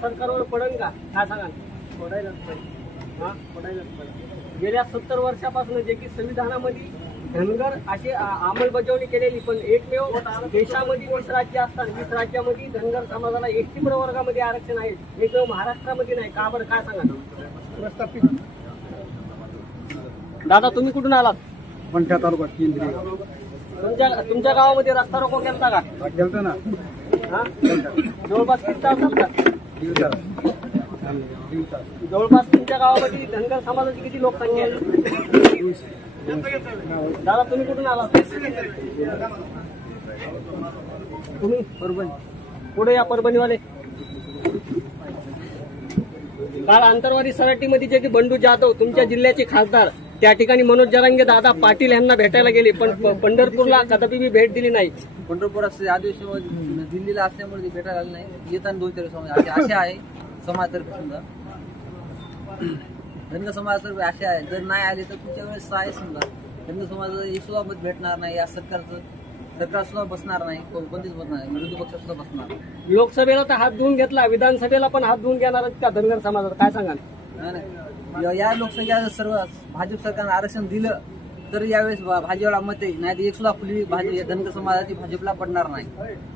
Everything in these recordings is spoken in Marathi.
सरकारवर पडन का? काय सांगाल? पडायलाच पाहिजे हा पडायलाच पाहिजे गेल्या सत्तर वर्षापासून जे की संविधानामध्ये धनगर अशी अंमलबजावणी केलेली पण एकमेव देशामध्ये वीस राज्य असतात. वीस राज्यामध्ये धनगर समाजाला एसटी प्रवर्गामध्ये आरक्षण आहे. एकमेव महाराष्ट्रामध्ये नाही. का बरं? काय सांगा प्रस्थापित. दादा तुम्ही कुठून आलात? पंठ्या तालुका केंद्रीय. तुमच्या तुमच्या गावामध्ये रस्ता रोको केलता का? केलतं ना. हा? जवळपास किती तास जवळपास तुमच्या गावामध्ये धनगर समाजाची किती लोकसंख्या आहे? दादा तुम्ही कुठून आला? तुम्ही? परभणी. पुढे या परभणीवाले. काल आंतरवादी सराटीमध्ये जे की बंडू जाधव तुमच्या जिल्ह्याचे खासदार. त्या ठिकाणी मनोज जरांगे दादा पाटील यांना भेटायला गेले पण पंढरपूरला कदापि मी भेट दिली नाही. पंढरपुरात आदिवासी दिल्लीला असल्यामुळे भेटायला आले नाही. येताना दोन चार समाज असे आशा आहे समाजातर्फे. समजा धनगर समाजातर्फे आशा आहे. जर नाही आले तर पुढच्या वेळेस आहे समजा. धनगर समाजाचं सुद्धा भेटणार नाही या सरकारचं. सरकार सुद्धा बसणार नाही. कोण- कोणतीच बसणार नाही. विरोधी पक्ष सुद्धा बसणार. लोकसभेला तर हात धुवून घेतला. विधानसभेला पण हात धुवून घेणार का धनगर समाजात? काय सांगाल? नाही. या- लोकसंख्या सर्व भाजप सरकारनं आरक्षण दिलं तर यावेळेस भाजपला मत आहे नाही एक सुद्धा फुली भाजप या धनगर समाजाची भाजपला पडणार नाही.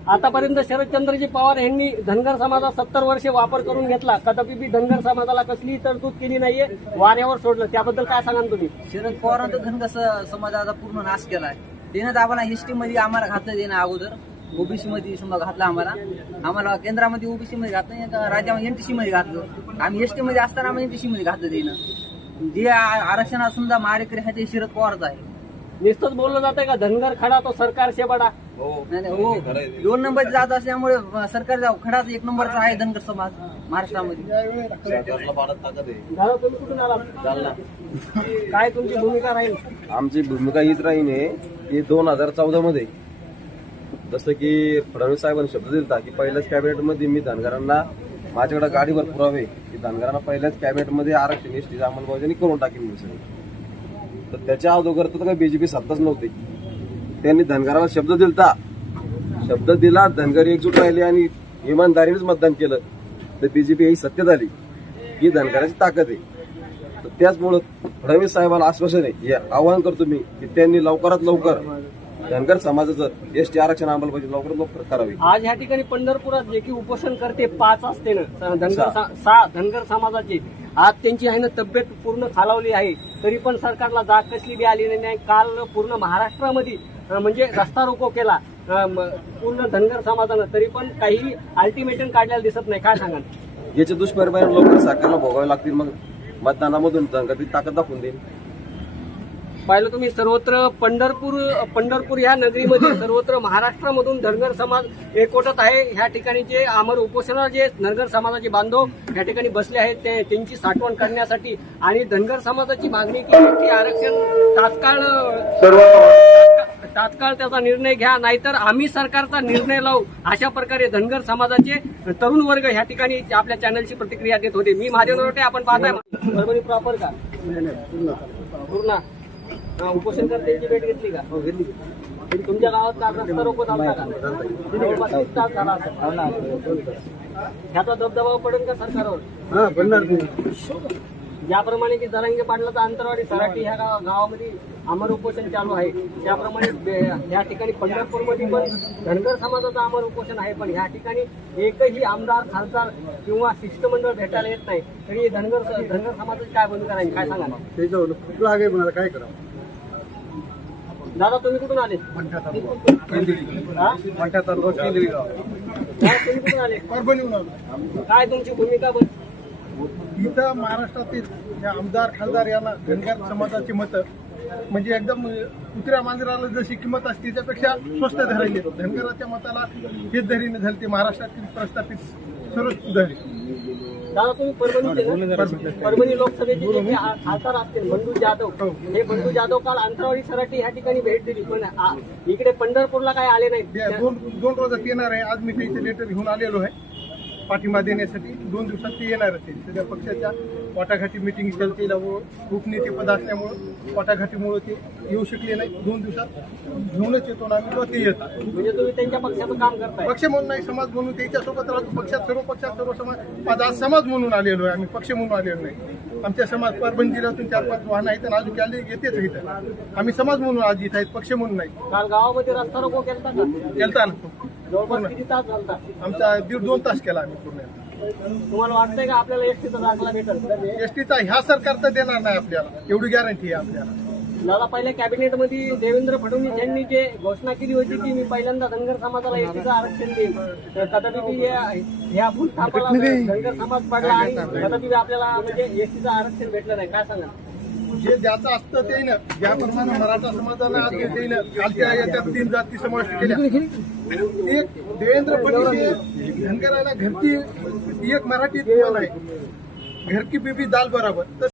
आतापर्यंत शरदचंद्रजी पवार यांनी धनगर समाजात सत्तर वर्षे वापर करून घेतला. कदापि बी धनगर समाजाला कसलीही तरतूद केली नाहीये वाऱ्यावर सोडलं. त्याबद्दल काय सांगाल तुम्ही? शरद पवारांनी तर धनगर समाजाचा पूर्ण नाश केलाय. त्यानं तर आम्हाला एसटी मध्ये आम्हाला घातलं देणं अगोदर. ओबीसी मध्ये समजा घातलं आम्हाला. आम्हाला केंद्रामध्ये ओबीसी मध्ये घातलं एका राज्यामध्ये एनटीसी मध्ये घातलं. आम्ही एसटी मध्ये असताना आम्हाला एनटीसी मध्ये घातलं देणं जे आ- आरक्षणात समजा मारेकरी आहे ते शरद पवारच आहे. नुसतंच बोललं जातंय का? धनगर खडा तो सरकार शेबडा नाही नाही, हो. दोन नंबर जात असल्यामुळे सरकार खडाच एक नंबरचा आहे धनगर समाज महाराष्ट्रामध्ये. काय तुमची भूमिका राहील? आमची भूमिका हीच राहीने की दोन हजार चौदा मध्ये जसं की फडणवीस साहेबांनी शब्द दिला की पहिल्याच कॅबिनेटमध्ये मी धनगरांना माझ्याकडे गाडीवर पुरावे की धनगरांना पहिल्याच कॅबिनेटमध्ये आरक्षण एस एसटीची अंमलबजावणी करून टाकेल मी सगळं. तर त्याच्या अगोदर तर काही बीजेपी सत्ताच नव्हती. त्यांनी धनगराला शब्द दिलता. शब्द दिला धनगर एकजूट राहिली आणि इमानदारीनेच मतदान केलं. तर बीजेपी ही सत्य झाली ही धनगराची ताकद आहे. तर त्याचमुळं फडणवीस साहेबांना आश्वासन आहे हे आवाहन करतो मी की त्यांनी लवकरात लवकर धनगर समाजाचं एसटी आरक्षण अंमलबजावणी लवकरात लवकर करावी. आज ह्या ठिकाणी पंढरपुरात जे की उपोषण करते पाच असते ना धनगर सा- सहा धनगर समाजाची. आज त्यांची आहे ना तब्येत पूर्ण खालावली आहे. तरी पण सरकारला जाग कसली बी आली नाही. काल पूर्ण महाराष्ट्रामध्ये म्हणजे रस्ता रोको केला. पूर्ण धनगर समाजानं. तरी पण काही अल्टिमेटम काढलेलं दिसत नाही. काय सांगाल? याचे दुष्परिणाम लवकर सरकारला भोगावे लागतील. मग मतदानामधून ताकद दाखवून देईल. पाहिलं तुम्ही सर्वत्र पंढरपूर पंढरपूर ह्या नगरीमध्ये सर्वत्र महाराष्ट्रामधून धनगर समाज एकवटत आहे. ह्या ठिकाणी जे अमर उपोषणाला जे धनगर समाजाचे बांधव ह्या ठिकाणी बसले आहेत ते त्यांची साठवण करण्यासाठी आणि धनगर समाजाची मागणी केली की आरक्षण तात्काळ तात्काळ त्याचा निर्णय घ्या नाहीतर आम्ही सरकारचा निर्णय लावू. अशा प्रकारे धनगर समाजाचे तरुण वर्ग ह्या ठिकाणी आपल्या चॅनलची प्रतिक्रिया देत होते. मी माझ्या नरोटे आपण पाहताय. परभणी प्रॉपर का? पूर्ण. उपोषण भेट घेतली का? हो घेतली. तुमच्या गावात का रस्ता रोको चालता का? जवळपास किती तास झाला असेल? ह्याचा पडेल का सरकारवर? हा ज्याप्रमाणे की जरांगे पाटलाचा अंतरवाडी सराटी ह्या गाव- गावामध्ये अमर उपोषण चालू आहे. त्याप्रमाणे ह्या ठिकाणी पंढरपूरमध्ये पण धनगर समाजाचं अमर उपोषण आहे पण ह्या ठिकाणी एकही आमदार खासदार किंवा शिष्टमंडळ भेटायला येत नाही. तरी धनगर धनगर समाजाची काय भूमिका राहील? काय सांगा त्याच्यावर काय करा दादा तुम्ही कुठून आले? पंठ्या तालुका केंद्रीय तालुका केंद्रीय गाव तुम्ही कुठून आले? परभणीहून आलो काय तुमची भूमिका बन इथं महाराष्ट्रातील या आमदार खासदार यांना धनगर समाजाची मतं म्हणजे एकदम कुत्र्या मांजराला जशी किंमत असते त्यापेक्षा स्वस्त धरायची धनगराच्या मताला हेच धरीने झाली ते महाराष्ट्रातील प्रस्थापित धरी दादा तुम्ही परभणीचे ना? परभणी लोकसभेचे जे खासदार असतील बंडू जाधव. हे. बंडू जाधव काल अंतरावरी सराटी ह्या ठिकाणी भेट दिली पण इकडे पंढरपूरला काय आले नाही दोन दोन रोजात येणार आहे. आज मी त्याचे लेटर घेऊन आलेलो आहे. पाठिंबा देण्यासाठी दोन दिवसात ते येणारच आहे. सध्या पक्षाच्या वाटाघाटी मिटिंग चालतील उपनेतेपद असल्यामुळं वाटाघाटीमुळं ते येऊ शकले नाही. दोन दिवसात घेऊनच येतो ना आम्ही किंवा ते येतात. म्हणजे तुम्ही त्यांच्या पक्षाचं काम करताय. पक्ष म्हणून नाही समाज म्हणून त्याच्यासोबत राहतो. पक्षात सर्व पक्षात सर्व समाज आज आज समाज म्हणून आलेलो आहे. आम्ही पक्ष म्हणून आलेलो नाही. आमच्या समाज परभणी जिल्ह्यातून चार पाच वाहन आहेत आणि अजून आले येतेच इथं. आम्ही समाज म्हणून आज इथं आहेत पक्ष म्हणून नाही. काल गावामध्ये रस्ता रोको केलता ना जवळपास किती तास झालता आमचा दीड दोन तास केला आम्ही पूर्ण. तुम्हाला वाटतंय का आपल्याला एसटीचा दाखला भेटेल? एसटीचा ह्या सरकार तर देणार नाही आपल्याला. एवढी गॅरंटी आहे आपल्याला. दादा पहिल्या कॅबिनेटमध्ये देवेंद्र फडणवीस यांनी जे घोषणा केली होती की मी पहिल्यांदा धनगर समाजाला एसटीचं आरक्षण देईन. ह्या भूल थापाला धनगर समाज पडला आणि तथापि आपल्याला म्हणजे एसटीचं आरक्षण भेटलं नाही. काय सांगा जे ज्याचं असतं ते ना ज्याप्रमाणे मराठा समाजाला आज देईन ना कालच्या याच्यात तीन जाती समाविष्ट केल्या. एक देवेंद्र फडणवीस धनगराला घरची एक मराठी आहे. घर की बीबी दाल बराबर. तर